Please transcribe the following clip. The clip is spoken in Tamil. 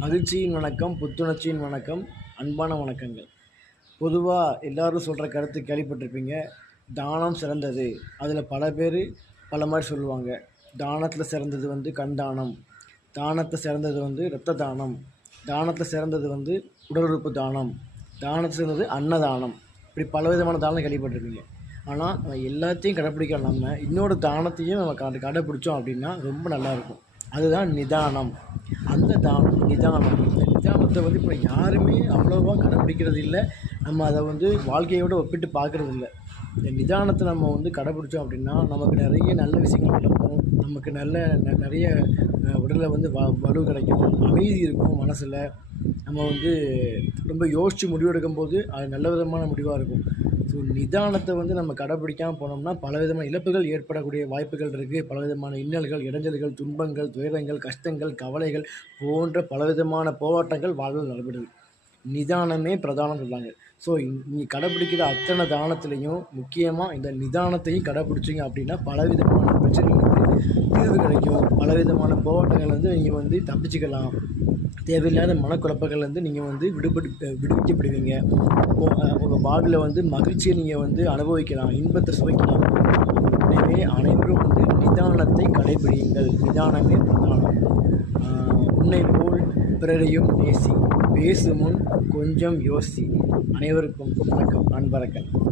மகிழ்ச்சியின் வணக்கம் புத்துணர்ச்சியின் வணக்கம் அன்பான வணக்கங்கள். பொதுவாக எல்லோரும் சொல்கிற கருத்து கேள்விப்பட்டிருப்பீங்க. தானம் சிறந்தது. அதில் பல பேர் பல மாதிரி சொல்லுவாங்க. தானத்தில் சிறந்தது வந்து கண் தானம். தானத்தை சிறந்தது வந்து இரத்த தானம். தானத்தில் சிறந்தது வந்து உடல் உறுப்பு தானம். தானத்தில் சிறந்தது அன்னதானம். இப்படி பல விதமான தானம் கேள்விப்பட்டிருப்பீங்க. ஆனால் நம்ம எல்லாத்தையும் கடைப்பிடிக்க நம்ம இன்னொரு தானத்தையும் நம்ம கடை கடைப்பிடிச்சோம் அப்படின்னா ரொம்ப நல்லாயிருக்கும் அதுதான் நிதானம். அந்த தானம் நிதானம். இந்த நிதானத்தை வந்து இப்போ யாருமே அவ்வளோவா கடைப்பிடிக்கிறது இல்லை. நம்ம அதை வந்து வாழ்க்கையோடு ஒப்பிட்டு பார்க்குறது இல்லை. இந்த நிதானத்தை நம்ம வந்து கடைப்பிடிச்சோம் அப்படின்னா நமக்கு நிறைய நல்ல விஷயங்கள் நடக்கும். நமக்கு நல்ல ந- நிறைய உடலை உடலில் வந்து வ வலு கிடைக்கும். அமைதி இருக்கும் மனசில். நம்ம வந்து ரொம்ப யோசித்து முடிவெடுக்கும் போது அது நல்ல விதமான முடிவாக இருக்கும். ஸோ நிதானத்தை வந்து நம்ம கடைப்பிடிக்காமல் போனோம்னா பல விதமான இழப்புகள் ஏற்படக்கூடிய வாய்ப்புகள் இருக்குது பல விதமான இன்னல்கள் இடைஞ்சல்கள் துன்பங்கள் துயரங்கள் கஷ்டங்கள் கவலைகள் போன்ற பலவிதமான போராட்டங்கள் வாழ்வில் நடைபெறுது. நிதானமே பிரதானம் சொல்கிறாங்க ஸோ நீங்கள் கடைப்பிடிக்கிற அத்தனை தானத்துலேயும் முக்கியமாக இந்த நிதானத்தையும் கடைப்பிடிச்சிங்க அப்படின்னா பலவிதமான பிரச்சனைகளுக்கு தீர்வு கிடைக்கும். பலவிதமான போராட்டங்கள் வந்து நீங்கள் வந்து தப்பிச்சுக்கலாம். தேவையில்லாத மனக்குழப்பங்கள்லேருந்து நீங்கள் வந்து விடுபட்டு விடுவிக்கப்படுவீங்க. உங்கள் வாழ்வில் வந்து மகிழ்ச்சியை நீங்கள் வந்து அனுபவிக்கலாம். இன்பத்தை சுவைக்கலாம். எனவே அனைவரும் வந்து நிதானத்தை கடைபிடியுங்கள். நிதானமே பிரதானம். உன்னை பிறரையும் நேசி பேசும் முன் கொஞ்சம் யோசி. அனைவருக்கும் வணக்கம் அன்பரக்கன்